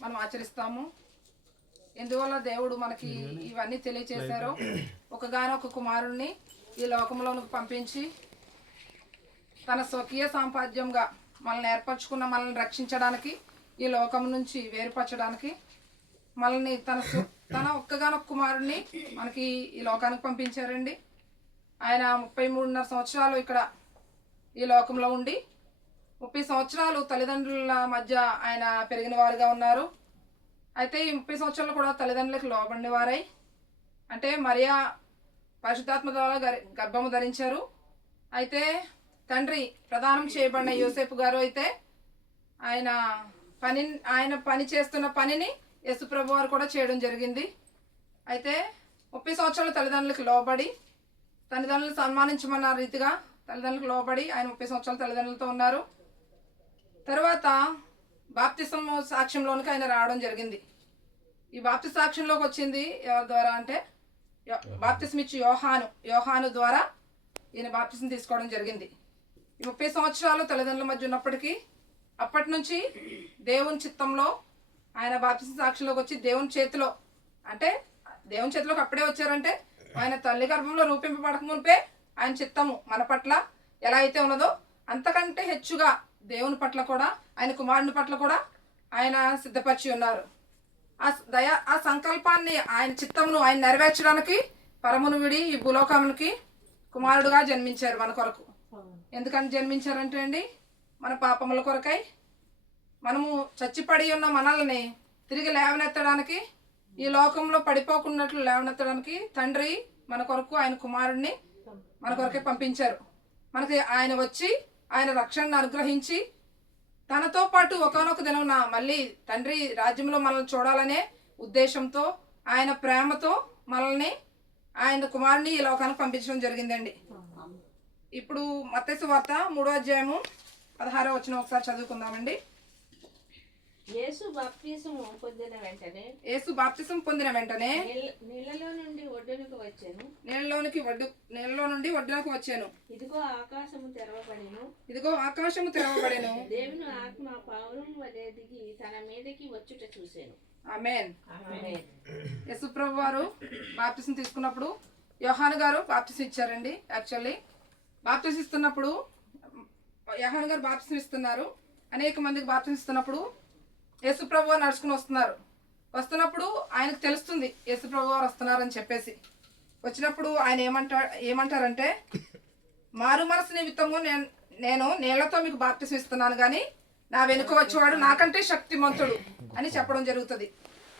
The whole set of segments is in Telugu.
మనం ఆచరిస్తాము. ఎందువల్ల దేవుడు మనకి ఇవన్నీ తెలియచేశారో, ఒకగానొక కుమారుణ్ణి ఈ లోకంలోనికి పంపించి తన స్వకీయ సాంపాద్యంగా మనల్ని ఏర్పరచుకున్న మనల్ని రక్షించడానికి, ఈ లోకం నుంచి వేరుపరచడానికి మనల్ని తన ఒక్కగానొక్క కుమారుణ్ణి మనకి ఈ లోకానికి పంపించారండి. ఆయన 33.5 సంవత్సరాలు ఇక్కడ ఈ లోకంలో ఉండి 30 సంవత్సరాలు తల్లిదండ్రుల మధ్య ఆయన పెరిగిన వారుగా ఉన్నారు. అయితే ఈ 30 సంవత్సరాలు కూడా తల్లిదండ్రులకు లోబడిన వారై, అంటే మరియా పరిశుద్ధాత్మ ద్వారా గర్భము ధరించారు. అయితే తండ్రి ప్రదానం చేయబడిన యోసేపు గారు అయితే ఆయన పని చేస్తున్న పనిని యేసుప్రభు వారు కూడా చేయడం జరిగింది. అయితే 30 సంవత్సరాలు తల్లిదండ్రులకు లోబడి, తల్లిదండ్రులను సన్మానించమన్న రీతిగా తల్లిదండ్రులకు లోబడి ఆయన 30 సంవత్సరాలు తల్లిదండ్రులతో ఉన్నారు. తర్వాత బాప్తిసం సాక్ష్యంలోనికి ఆయన రావడం జరిగింది. ఈ బాప్తి సాక్ష్యంలోకి వచ్చింది ఎవరి ద్వారా అంటే బాప్తిసం ఇచ్చి యోహాను ద్వారా ఈయన బాప్తిసం తీసుకోవడం జరిగింది. ఈ 30 సంవత్సరాలు తల్లిదండ్రుల మధ్య ఉన్నప్పటికీ అప్పటి నుంచి దేవుని చిత్తంలో ఆయన బాప్తిసం సాక్షిలోకి వచ్చి దేవుని చేతిలోకి అప్పుడే వచ్చారంటే ఆయన తల్లి గర్భంలో రూపింపబడక మునిపే ఆయన చిత్తము మన పట్ల ఎలా అయితే ఉన్నదో అంతకంటే హెచ్చుగా దేవుని పట్ల కూడా, ఆయన కుమారుని పట్ల కూడా ఆయన సిద్ధపరిచి ఉన్నారు. ఆ సంకల్పాన్ని, ఆయన చిత్తమును ఆయన నెరవేర్చడానికి పరమును విడి ఈ భూలోకమునికి కుమారుడుగా జన్మించారు మన కొరకు. ఎందుకని జన్మించారంటే అండి, మన పాపముల కొరకై, మనము చచ్చిపడి ఉన్న మనల్ని తిరిగి లేవనెత్తడానికి, ఈ లోకంలో పడిపోకున్నట్లు లేవనెత్తడానికి తండ్రి మన కొరకు ఆయన కుమారుడిని మన కొరకే పంపించారు. మనకి ఆయన వచ్చి ఆయన రక్షణను అనుగ్రహించి తనతో పాటు ఒకనొక దినం మళ్ళీ తండ్రి రాజ్యంలో మనల్ని చూడాలనే ఉద్దేశంతో, ఆయన ప్రేమతో మనల్ని, ఆయన కుమారుని ఈ లోకానికి పంపించడం జరిగిందండి. ఇప్పుడు మత్తయి సువార్త 3వ అధ్యాయము 16వ వచనం ఒకసారి చదువుకుందామండి. యేసు బాప్తిసం పొందిన వెంటనే నీళ్ళలో నుండి ఒడ్డునకు వచ్చాను. ఇదిగో ఆకాశము తెరవబడెను. దేవుని ఆత్మ పావురం వలె దిగి తన మీదకి వచ్చుట చూశాను. ఆమేన్. యేసు ప్రభు వారు బాప్తిసం తీసుకున్నప్పుడు యోహాను గారు బాప్తిసం ఇచ్చారండి. యాక్చువల్లీ బాప్తిసం ఇస్తున్నప్పుడు యోహాను గారు బాప్తిసం ఇస్తున్నారు. అనేక మందికి బాప్తిసం ఇస్తున్నప్పుడు యేసుప్రభు వారు నడుచుకుని వస్తున్నప్పుడు ఆయనకు తెలుస్తుంది యేసుప్రభు వారు వస్తున్నారని చెప్పేసి. వచ్చినప్పుడు ఆయన ఏమంటారంటే, మారు మనసు నిమిత్తము నేను నీళ్లతో మీకు బాప్తిసం ఇస్తున్నాను, కానీ నా వెనుక వచ్చేవాడు నాకంటే శక్తిమంతుడు అని చెప్పడం జరుగుతుంది.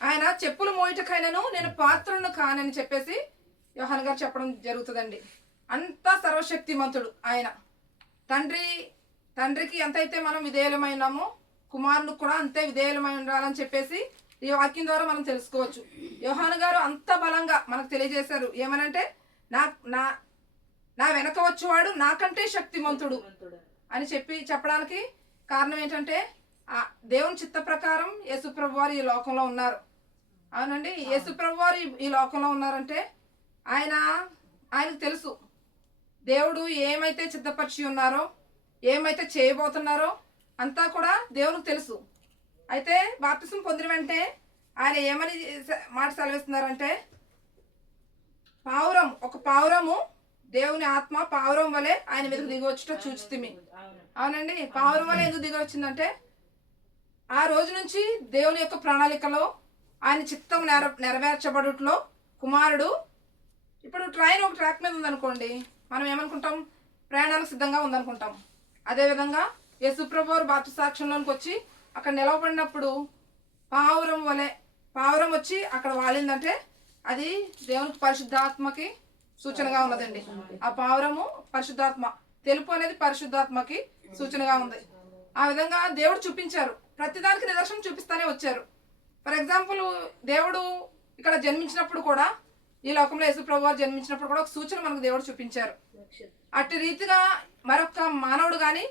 ఆయన చెప్పులు మోయటకైనను నేను పాత్రను కానని చెప్పేసి యోహాను గారు చెప్పడం జరుగుతుందండి. అంత సర్వశక్తిమంతుడు ఆయన. తండ్రికి ఎంతైతే మనం విధేయులమైనామో కుమారునికి కూడా అంతే విధేయులమై ఉండాలని చెప్పేసి ఈ వాక్యం ద్వారా మనం తెలుసుకోవచ్చు. యోహాను గారు అంత బలంగా మనకు తెలియజేశారు. ఏమనంటే, నా వెనక వచ్చేవాడు నాకంటే శక్తిమంతుడు అని చెప్పడానికి కారణం ఏంటంటే, దేవుని చిత్త ప్రకారం యేసుప్రభు వారు ఈ లోకంలో ఉన్నారు. అవునండి, యేసుప్రభు వారు ఈ లోకంలో ఉన్నారంటే ఆయనకు తెలుసు దేవుడు ఏమైతే సిద్ధపరిచి ఉన్నారో, ఏమైతే చేయబోతున్నారో అంతా కూడా దేవునికి తెలుసు. అయితే బాప్తిసం పొందిన వెంటనే ఆయన ఏమని మాట సెలవిస్తున్నారంటే, ఒక పావురము, దేవుని ఆత్మ పావురం వలె ఆయన మీదకి దిగి వచ్చుట చూచితిమి. అవునండి, పావురం వలె ఎందుకు దిగి వచ్చిందంటే, ఆ రోజు నుంచి దేవుని యొక్క ప్రణాళికలో ఆయన చిత్తం నెరవేర్చబడుట్లో కుమారుడు, ఇప్పుడు ట్రైన్ ఒక ట్రాక్ మీద ఉందనుకోండి, మనం ఏమనుకుంటాం, ప్రయాణానికి సిద్ధంగా ఉందనుకుంటాం. అదేవిధంగా యేసుప్రభు వారు బాప్తి సాక్ష్యంలోనికి వచ్చి అక్కడ నిలవబడినప్పుడు పావురం వచ్చి అక్కడ వాలిందంటే అది దేవునికి పరిశుద్ధాత్మకి సూచనగా ఉన్నదండి. ఆ పావురము పరిశుద్ధాత్మ, తెలుపు అనేది పరిశుద్ధాత్మకి సూచనగా ఉంది. ఆ విధంగా దేవుడు చూపించారు. ప్రతిదానికి నిదర్శనం చూపిస్తానే వచ్చారు. ఫర్ ఎగ్జాంపుల్, దేవుడు ఇక్కడ జన్మించినప్పుడు కూడా, ఈ లోకంలో యేసుప్రభు వారు జన్మించినప్పుడు కూడా ఒక సూచన మనకు దేవుడు చూపించారు. అట్టి రీతిగా మరొక మానవుడు కానీ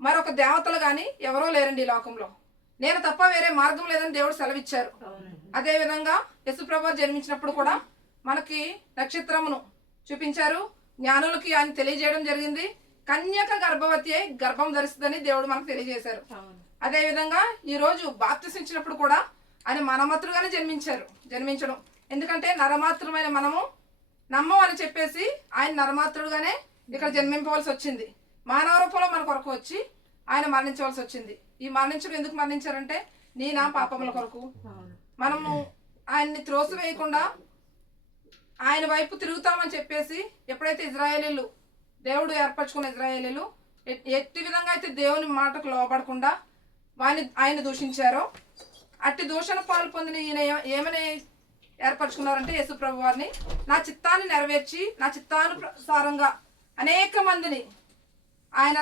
మరొక దేవతలు కానీ ఎవరో లేరండి ఈ లోకంలో. నేను తప్ప వేరే మార్గం లేదని దేవుడు సెలవిచ్చారు. అదేవిధంగా యేసుప్రభు వారు జన్మించినప్పుడు కూడా మనకి నక్షత్రమును చూపించారు. జ్ఞానులకి ఆయన తెలియజేయడం జరిగింది. కన్యక గర్భవతి అయి గర్భం ధరిస్తుందని దేవుడు మనకు తెలియజేశారు. అదేవిధంగా ఈరోజు బాప్తిసం ఇచ్చినప్పుడు కూడా ఆయన మనమాతృగానే జన్మించడం. ఎందుకంటే నరమాతృమైన మనము నమ్మమని చెప్పేసి ఆయన నరమాతృడుగానే ఇక్కడ జన్మింపవలసి వచ్చింది. మానవ రూపంలో మన కొరకు వచ్చి ఆయన మరణించవలసి వచ్చింది. ఈ మరణించడం ఎందుకు మరణించారంటే నా పాపముల కొరకు. మనము ఆయన్ని త్రోసివేయకుండా ఆయన వైపు తిరుగుతామని చెప్పేసి ఎప్పుడైతే ఇజ్రాయేలీలు దేవుడు ఏర్పరచుకున్న ఇజ్రాయేలీలు ఎట్టి విధంగా అయితే దేవుని మాటకు లోబడకుండా ఆయన దూషించారో అట్టి దూషణ పాలు పొందిన ఈయన ఏమని ఏర్పరచుకున్నారంటే యేసు ప్రభు వారిని నా నెరవేర్చి నా చిత్తానుసారంగా అనేక మందిని ఆయన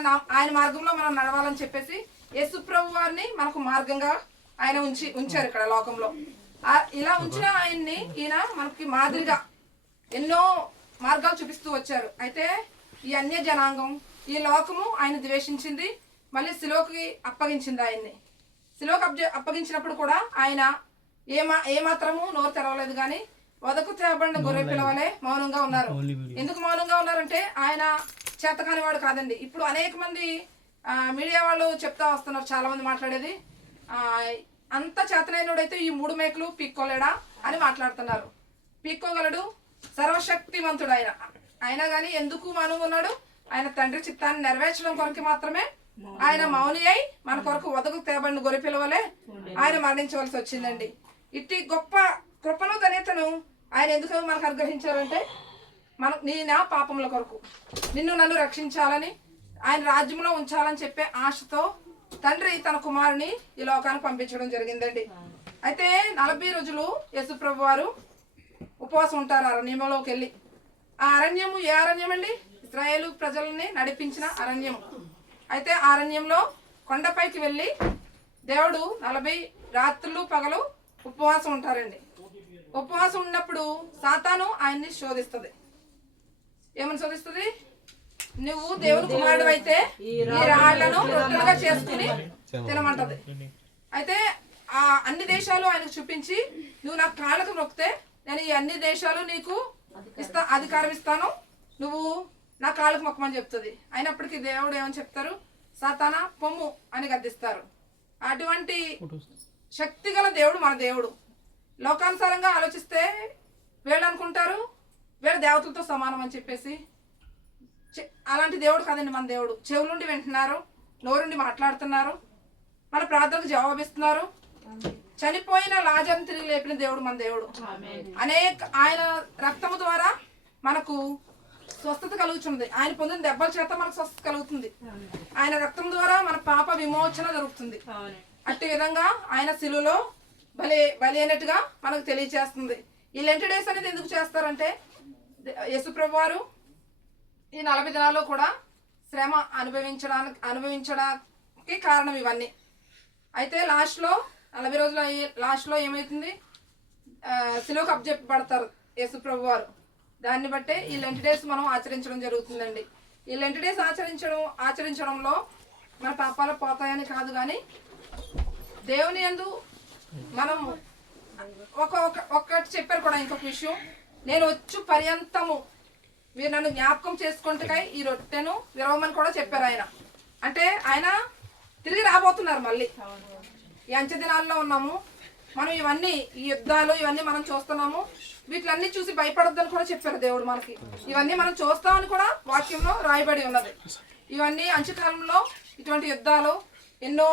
మార్గంలో మనం నడవాలని చెప్పేసి యేసు ప్రభు వారిని మనకు మార్గంగా ఆయన ఉంచారు ఇక్కడ లోకంలో. ఇలా ఉంచిన ఈయన మనకి మాదిరిగా ఎన్నో మార్గాలు చూపిస్తూ వచ్చారు. అయితే ఈ అన్య జనాంగం ఈ లోకము ఆయన ద్వేషించింది, మళ్ళీ శిలోకి అప్పగించింది. ఆయన్ని శిలోకి అప్పగించినప్పుడు కూడా ఆయన ఏమాత్రము నోరు తెరవలేదు, కానీ వదకు తేబడిన గొర్రె పిల్లవలే మౌనంగా ఉన్నారు. ఎందుకు మౌనంగా ఉన్నారంటే ఆయన చేతకాని వాడు కాదండి. ఇప్పుడు అనేక మంది మీడియా వాళ్ళు చెప్తా వస్తున్నారు, చాలా మంది మాట్లాడేది అంత చేతనైనడైతే ఈ 3 మేకలు పీక్కోలేడా అని మాట్లాడుతున్నారు. పీక్కోగలడు, సర్వశక్తివంతుడు ఆయన. అయినా కానీ ఎందుకు మౌనంగా ఉన్నాడు? ఆయన తండ్రి చిత్తాన్ని నెరవేర్చడం కొరకు మాత్రమే ఆయన మౌని అయి మన కొరకు వదకు తేబడిన గొర్రె పిల్లవలే ఆయన మరణించవలసి వచ్చిందండి. ఇట్టి గొప్ప కృపను ధన్యతను ఆయన ఎందుకు మనకు అనుగ్రహించారంటే నా పాపముల కొరకు నన్ను రక్షించాలని ఆయన రాజ్యంలో ఉంచాలని చెప్పే ఆశతో తండ్రి తన కుమారుని ఈ లోకానికి పంపించడం జరిగిందండి. అయితే 40 రోజులు యేసు ప్రభు వారు ఉపవాసం ఉంటారు అరణ్యంలోకి వెళ్ళి. ఆ అరణ్యము ఏ అరణ్యం అండి? ఇశ్రాయేలు ప్రజల్ని నడిపించిన అరణ్యం. అయితే ఆ అరణ్యంలో కొండపైకి వెళ్ళి దేవుడు 40 రాత్రులు పగలు ఉపవాసం ఉంటారండి. ఉపవాసం ఉన్నప్పుడు సాతాను ఆయన్ని శోధిస్తుంది. ఏమని శోధిస్తుంది? నువ్వు దేవుని కుమారుడు అయితే ఈ రాళ్లను రొట్టెలుగా చేసుకుని తినమంటది. అయితే ఆ అన్ని దేశాలు ఆయనకు చూపించి నువ్వు నా కాళ్ళకు మొక్కితే నేను ఈ అన్ని దేశాలు నీకు అధికారం ఇస్తాను, నువ్వు నా కాళ్ళకు మొక్కమని చెప్తుంది. అయినప్పటికీ దేవుడు ఏమని చెప్తారు? సాతానా పొమ్ము అని గద్దిస్తారు. అటువంటి శక్తి గల దేవుడు మన దేవుడు. లోకానుసారంగా ఆలోచిస్తే వీళ్ళు అనుకుంటారు వీళ్ళ దేవతలతో సమానం అని చెప్పేసి. అలాంటి దేవుడు కాదండి మన దేవుడు. చెవులుండి వింటున్నారు, నోరుండి మాట్లాడుతున్నారు, మన ప్రార్థనకు జవాబిస్తున్నారు. చనిపోయిన లాజర్ని తిరిగి లేపిన దేవుడు మన దేవుడు. ఆయన రక్తము ద్వారా మనకు స్వస్థత కలుగుతుంది. ఆయన పొందిన దెబ్బల చేత మనకు స్వస్థత కలుగుతుంది. ఆయన రక్తం ద్వారా మన పాప విమోచన జరుగుతుంది. అట్టి విధంగా ఆయన శిలువలో బలి అయినట్టుగా మనకు తెలియచేస్తుంది. ఈ లెంట్ డేస్ అనేది ఎందుకు చేస్తారంటే యేసు ప్రభు వారు ఈ 40 దినాల్లో కూడా శ్రమ అనుభవించడానికి కారణం ఇవన్నీ. అయితే లాస్ట్లో 40 రోజులు లాస్ట్లో ఏమవుతుంది? శిలువకు అప్పచెప్పబడతారు యేసు ప్రభు వారు. దాన్ని బట్టే ఈ లెంట్ డేస్ మనం ఆచరించడం జరుగుతుందండి. ఈ లెంట్ డేస్ ఆచరించడంలో మన పాపాలు పోతాయని కాదు, కానీ దేవుని యందు మనం ఒక్కటి చెప్పారు కూడా. ఇంకొక విషయం, నేను వచ్చు పర్యంతము మీరు నన్ను జ్ఞాపకం చేసుకుంటే ఈ రొట్టెను విరవమని కూడా చెప్పారు ఆయన. అంటే ఆయన తిరిగి రాబోతున్నారు మళ్ళీ. ఈ అంచె దినాల్లో ఉన్నాము మనం. ఈ యుద్ధాలు ఇవన్నీ మనం చూస్తున్నాము. వీటిలన్నీ చూసి భయపడొద్దని కూడా చెప్పారు దేవుడు మనకి. ఇవన్నీ మనం చూస్తామని కూడా వాక్యంలో రాయబడి ఉన్నది. ఇవన్నీ అంచెకాలంలో ఇటువంటి యుద్ధాలు, ఎన్నో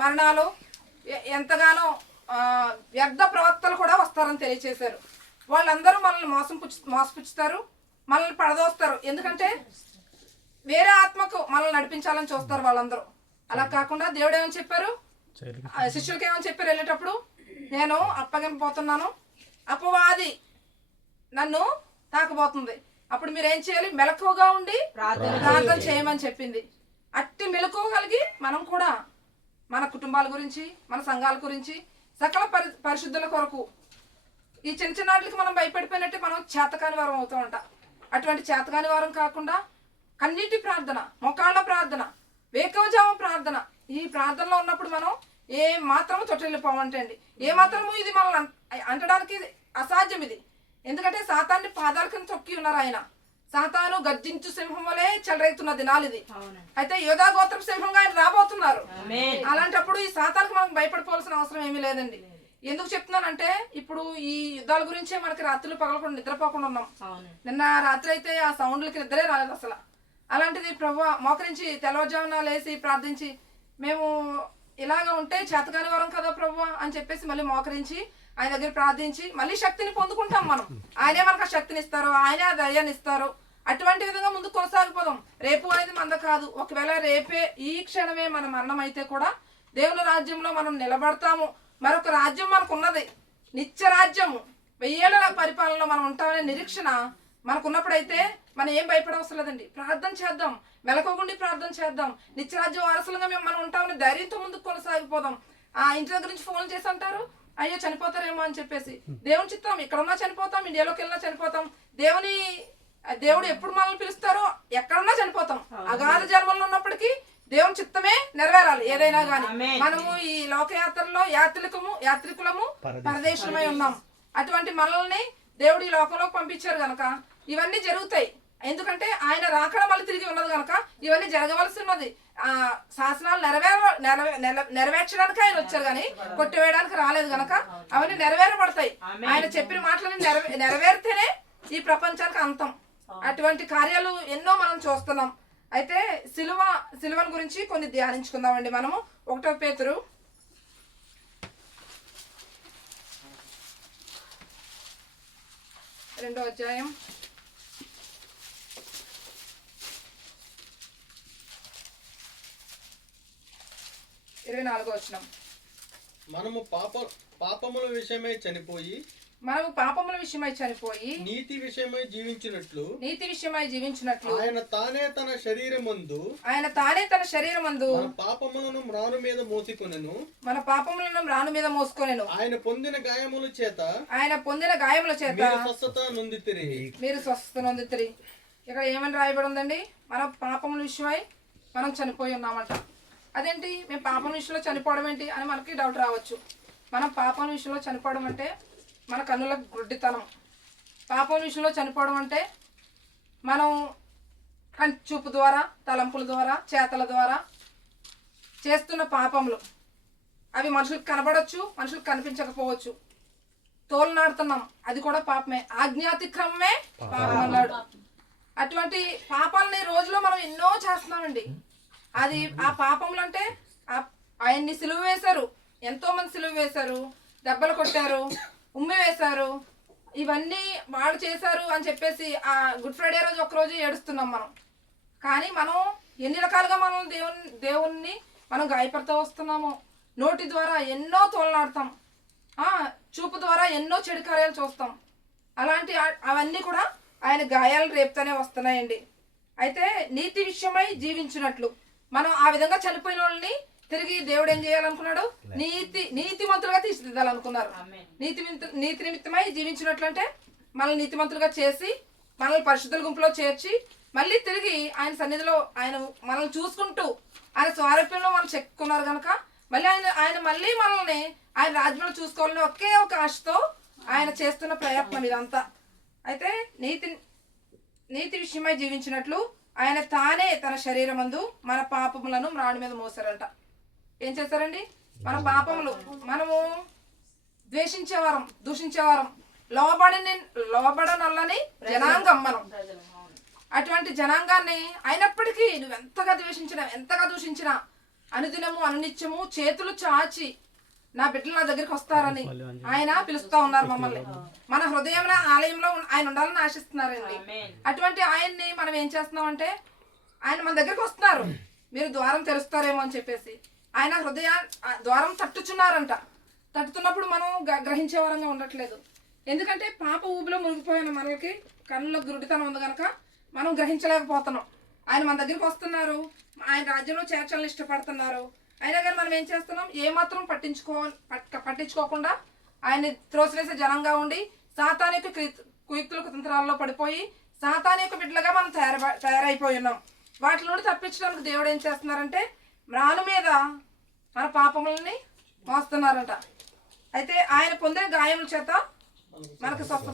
మరణాలు, ఎంతగానో వ్యర్థ ప్రవక్తలు కూడా వస్తారని తెలియచేశారు. వాళ్ళందరూ మనల్ని మోసపుచ్చుతారు, మనల్ని పడదోస్తారు. ఎందుకంటే వేరే ఆత్మకు మనల్ని నడిపించాలని చూస్తారు వాళ్ళందరూ. అలా కాకుండా దేవుడు ఏమని చెప్పారు? శిష్యులకి ఏమని చెప్పారు వెళ్ళేటప్పుడు? నేను అప్పగింపబోతున్నాను, అపవాది నన్ను తాకబోతుంది, అప్పుడు మీరేం చేయాలి? మెలకువగా ఉండి ప్రార్థన చేయమని చెప్పింది. అట్టి మెలకువ కలిగి మనం కూడా మన కుటుంబాల గురించి, మన సంఘాల గురించి, సకల పరిశుద్ధుల కొరకు ఈ చిన్న వాటికి మనం భయపడిపోయినట్టే మనం చేతకాని వారం అవుతూ ఉంటాం. అటువంటి చేతకాని వారం కాకుండా కన్నీటి ప్రార్థన, మొక్కాళ్ళ ప్రార్థన, వేకువజామ ప్రార్థన, ఈ ప్రార్థనలో ఉన్నప్పుడు మనం ఏ మాత్రము తొట్టిల్లిపోమంటే అండి, ఏ మాత్రము ఇది మనల్ని అంటడానికి అసాధ్యం ఇది. ఎందుకంటే సాతాన్ని పాదాల కింద తొక్కి ఉన్నారు ఆయన. సాతాను గర్జించు సింహం వలె చెలరేగుతున్న దినాలు ఇది. అవునండి. అయితే యోధా గోత్రపు సింహంగా ఆయన రాబోతున్నారు. ఆమేన్. అలాంటప్పుడు ఈ సాతానికి మనం భయపడిపోవాల్సిన అవసరం ఏమీ లేదండి. ఎందుకు చెప్తున్నానంటే ఇప్పుడు ఈ యుద్ధాల గురించే మనకి రాత్రులు పగలకుండా నిద్రపోకుండా ఉన్నాం. అవునండి. నిన్న రాత్రి అయితే ఆ సౌండ్లకి నిద్రే రాలేదు అసలు. అలాంటిది ప్రభువా మోకరించి తెల్లవారుజామున లేసి ప్రార్థించి మేము ఇలాగ ఉంటే చేతకాని వరం కదా ప్రభువా అని చెప్పేసి మళ్ళీ మోకరించి ఆయన దగ్గర ప్రార్థించి మళ్ళీ శక్తిని పొందుకుంటాం మనం. ఆయనే మనకు ఆ శక్తిని ఇస్తారు, ఆయనే ఆ ధైర్యాన్ని ఇస్తారు. అటువంటి విధంగా ముందుకు కొనసాగిపోదాం. రేపు అనేది మంద కాదు. ఒకవేళ రేపే ఈ క్షణమే మన మరణం అయితే కూడా దేవుని రాజ్యంలో మనం నిలబడతాము. మరొక రాజ్యం మనకు ఉన్నది, నిత్య రాజ్యము, 1000 ఏళ్ల పరిపాలనలో మనం ఉంటామనే నిరీక్షణ మనకున్నప్పుడైతే మనం ఏం భయపడవసరం లేదండి. ప్రార్థన చేద్దాం, మెలకువగుండి ప్రార్థన చేద్దాం. నిత్యరాజ్య వారసులుగా మనం ఉంటామని ధైర్యంతో ముందుకు కొనసాగిపోదాం. ఆ ఇంటి దగ్గర నుంచి ఫోన్ చేసి అంటారు అయ్యో చనిపోతారేమో అని చెప్పేసి. దేవుని చిత్తం, ఎక్కడున్నా చనిపోతాం, ఇండియాలోకి వెళ్ళినా చనిపోతాం. దేవుడు ఎప్పుడు మనల్ని పిలుస్తారో ఎక్కడున్నా చనిపోతాం. అగాధ జన్మల్లో ఉన్నప్పటికీ దేవుని చిత్తమే నెరవేరాలి ఏదైనా గాని. మనము ఈ లోకయాత్రలో యాత్రికులము పరదేశులమై ఉన్నాం. అటువంటి మనల్ని దేవుడు ఈ లోకంలోకి పంపించారు గనక ఇవన్నీ జరుగుతాయి. ఎందుకంటే ఆయన రాకడ మళ్ళీ తిరిగి ఉన్నది కనుక ఇవన్నీ జరగవలసి ఉన్నది. ఆ శాసనాలు నెరవేర్చడానికి ఆయన వచ్చారు కానీ కొట్టివేయడానికి రాలేదు గనక అవన్నీ నెరవేరబడతాయి. ఆయన చెప్పిన మాటలని నెరవేరితేనే ఈ ప్రపంచానికి అంతం. అటువంటి కార్యాలు ఎన్నో మనం చూస్తున్నాం. అయితే సిలువను గురించి కొన్ని ధ్యానించుకుందామండి మనము. 1 పేతురు 2వ అధ్యాయం 24వ వచనం. మనము పాపముల విషయమై చనిపోయి నీతి విషయమై జీవించినట్లు ఆయన తానే తన శరీరమందు మన పాపములను మ్రాను మీద మోసుకొనెను ఆయన పొందిన గాయముల చేత మీరు స్వస్థత నొందితిరి. ఇక్కడ ఏమని రాయబడి ఉందండి? మన పాపముల విషయమై మనం చనిపోయి ఉన్నామంట. అదేంటి మేము పాపం విషయంలో చనిపోవడం ఏంటి అని మనకి డౌట్ రావచ్చు. మనం పాపం విషయంలో చనిపోవడం అంటే మన కన్నుల గుడ్డితనం. పాపం విషయంలో చనిపోవడం అంటే మనం చూపు ద్వారా, తలంపుల ద్వారా, చేతల ద్వారా చేస్తున్న పాపములు. అవి మనుషులకు కనబడవచ్చు, మనుషులకు కనిపించకపోవచ్చు. తోలునాడుతున్నాం, అది కూడా పాపమే. ఆజ్ఞాతిక్రమమే పాపం అన్నాడు. అటువంటి పాపాలని రోజులో మనం ఎన్నో చేస్తున్నామండి. అది ఆ పాపములు అంటే ఆయన్ని సిలువ వేశారు, ఎంతో మంది సిలువ వేశారు, దెబ్బలు కొట్టారు, ఉమ్మి వేశారు, ఇవన్నీ వాళ్ళు చేశారు అని చెప్పేసి ఆ గుడ్ ఫ్రైడే రోజు ఒకరోజు ఏడుస్తున్నాం మనం. కానీ మనం ఎన్ని రకాలుగా మనం దేవుణ్ణి మనం గాయపడుతూ వస్తున్నాము. నోటి ద్వారా ఎన్నో తోలనాడతాం, చూపు ద్వారా ఎన్నో చెడు కార్యాలు చూస్తాం. అవన్నీ కూడా ఆయన గాయాలు రేపుతూనే వస్తున్నాయండి. అయితే నీతి విషయమై జీవించినట్లు మనం ఆ విధంగా చనిపోయిన వాళ్ళని తిరిగి దేవుడు ఏం చేయాలనుకున్నాడు? నీతిమంతులుగా తీర్చిదిద్దాలనుకున్నారు. నీతి నిమిత్తమై జీవించినట్లు అంటే మనల్ని నీతిమంతులుగా చేసి మనల్ని పరిశుద్ధుల గుంపులో చేర్చి మళ్ళీ తిరిగి ఆయన సన్నిధిలో ఆయన మనల్ని చూసుకుంటూ ఆయన స్వారూప్యంలో మనం చెక్కున్నారు కనుక మళ్ళీ ఆయన మళ్ళీ మనల్ని ఆయన రాజ్యంలో చూసుకోవాలని ఒకే ఒక ఆశతో ఆయన చేస్తున్న ప్రయత్నం ఇదంతా. అయితే నీతి విషయమై జీవించినట్లు ఆయన తానే తన శరీరమందు మన పాపములను మ్రాణి మీద మోసారంట. ఏం చేశారండి? మన పాపములు మనము ద్వేషించేవారం, దూషించేవారం, లోబడనొల్లని జనాంగం మనం. అటువంటి జనాంగాన్ని అయినప్పటికీ నువ్వు ఎంతగా ద్వేషించినా, ఎంతగా దూషించినా అనుదినము అనునిత్యము చేతులు చాచి నా బిడ్డలు నా దగ్గరికి వస్తారని ఆయన పిలుస్తా ఉన్నారు మమ్మల్ని. మన హృదయంలో ఆలయంలో ఆయన ఉండాలని ఆశిస్తున్నారండి. అటువంటి ఆయన్ని మనం ఏం చేస్తున్నామంటే ఆయన మన దగ్గరికి వస్తున్నారు, మీరు ద్వారం తెరుస్తారేమో అని చెప్పేసి ఆయన ద్వారం తట్టుచున్నారంట. తట్టుతున్నప్పుడు మనం గ్రహించే వారంగా ఉండట్లేదు. ఎందుకంటే పాప ఊబిలో మునిగిపోయిన మనకి కన్నులో గురుడితనం ఉంది కనుక మనం గ్రహించలేకపోతున్నాం. ఆయన మన దగ్గరికి వస్తున్నారు, ఆయన రాజ్యంలో చేర్చాలని ఇష్టపడుతున్నారు. అయినా కానీ మనం ఏం చేస్తున్నాం? ఏమాత్రం పట్టించుకోకుండా ఆయన్ని త్రోసివేసే జనంగా ఉండి సాతాను యొక్క కుయుక్తుల కుతంత్రాల్లో పడిపోయి సాతాను యొక్క బిడ్డలుగా మనం తయారైపోయి ఉన్నాం. వాటి నుండి తప్పించడానికి దేవుడు ఏం చేస్తున్నారంటే మ్రాను మీద మన పాపములని మోస్తున్నారంట. అయితే ఆయన పొందిన గాయముల చేత మనకు స్వస్థ